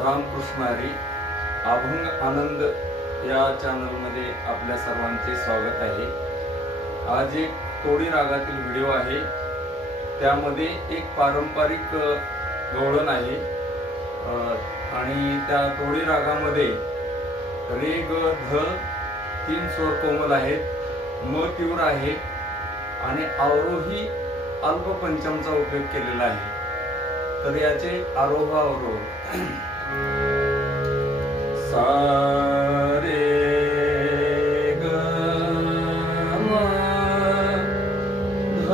रामकृष्ण हरी. अभंग आनंद या चॅनलमध्ये आपल्या सर्वांचे स्वागत आहे. आज एक तोडी रागातील व्हिडिओ आहे. त्यामध्ये एक पारंपरिक गवळण आहे आणि त्या तोडी रागामध्ये रे ग ध 3 स्वर कोमल आहेत, म तीव्र आहे आणि अवरोही अल्प पंचमचा उपयोग केलेला आहे. तर याचे आरोह अवरोह सा रे ग म ध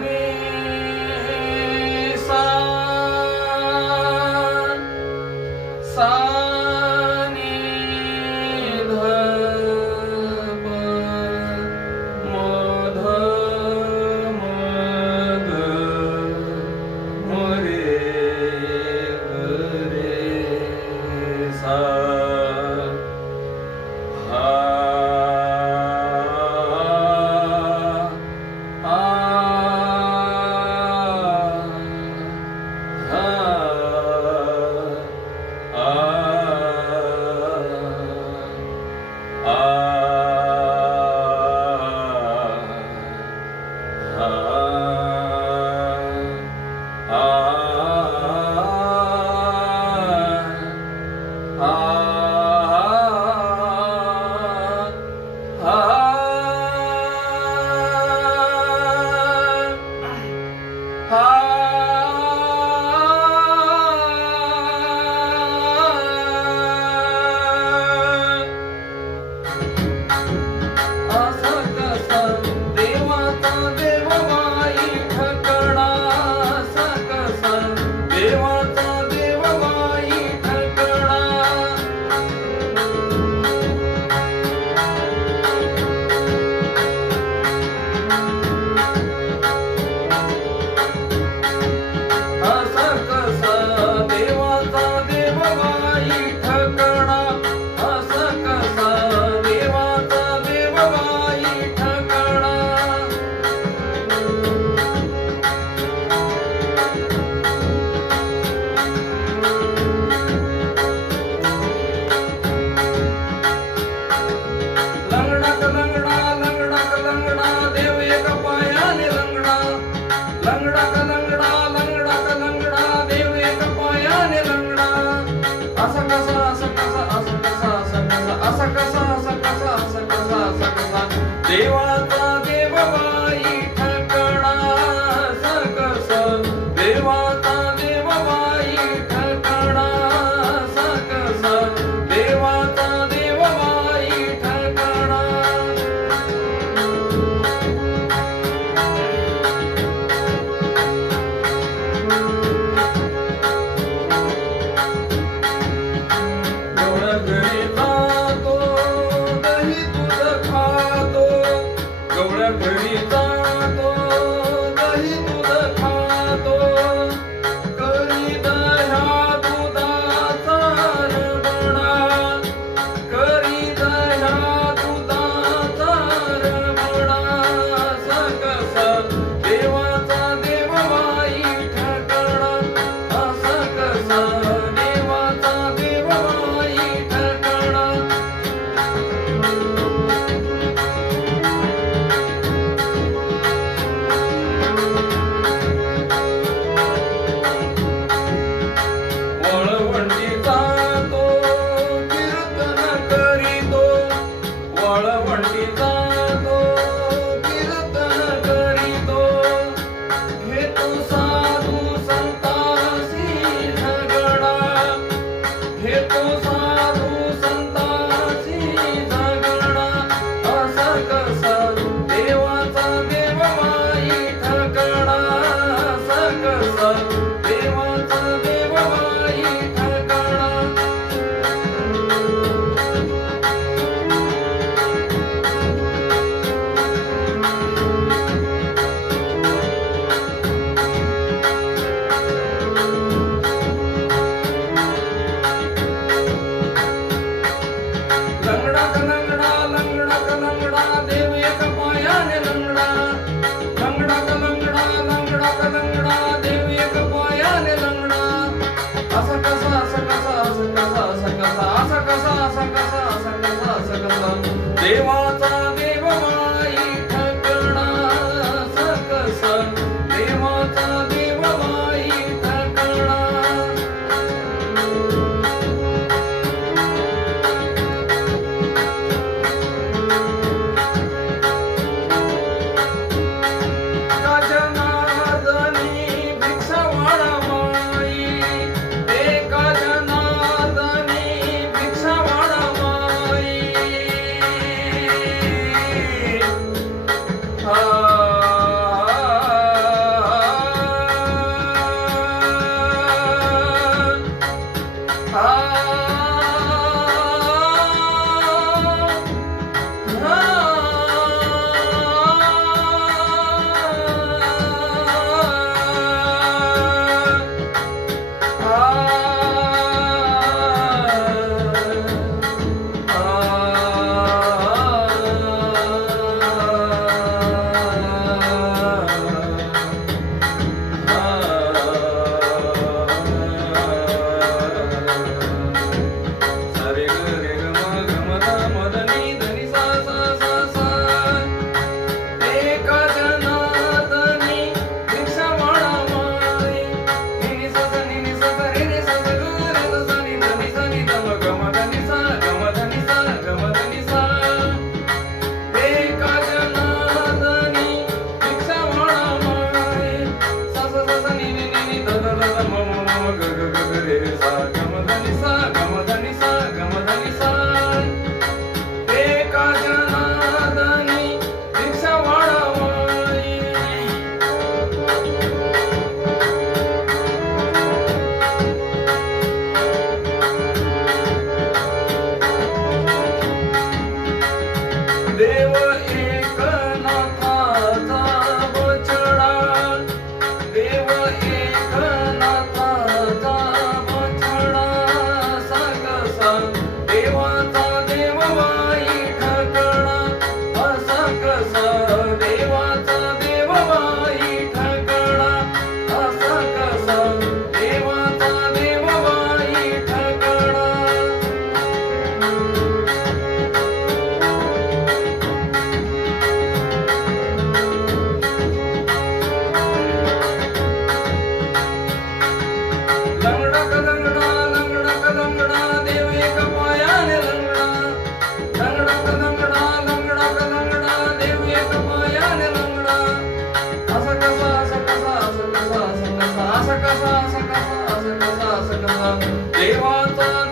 नि सा सा नि ध प म ध म ग म रे ग रे सा हा हा देवाचा देवबाई ठकणा सकस देवाचा देवबाई ठकणा सकस देवाचा देवबाई ठकणा गवळ्या घरी जातो दही दूध खातो करी दह्या दुधाचा रबडा करी दह्या दुधाचा रबडा सकस देवाचा देवबाई ठकणा सकस देवाचा देवबाई ठकणा Asa देवाचा देव माई ठकणा सकस देवाचा देव माई ठकणा देव एकनाथाचा बछडा देव एकनाथाचा बछडा सकसा देवाचा देव माई ठकणा सकसा देवाचा देव माई ठकणा सकसा देवाचा देव माई ठकणा लंगडा कलंगडा देव एक पायाने लंगडा लंगडा कलंगडा देव एक पायाने लंगडा असा कसा देवाचा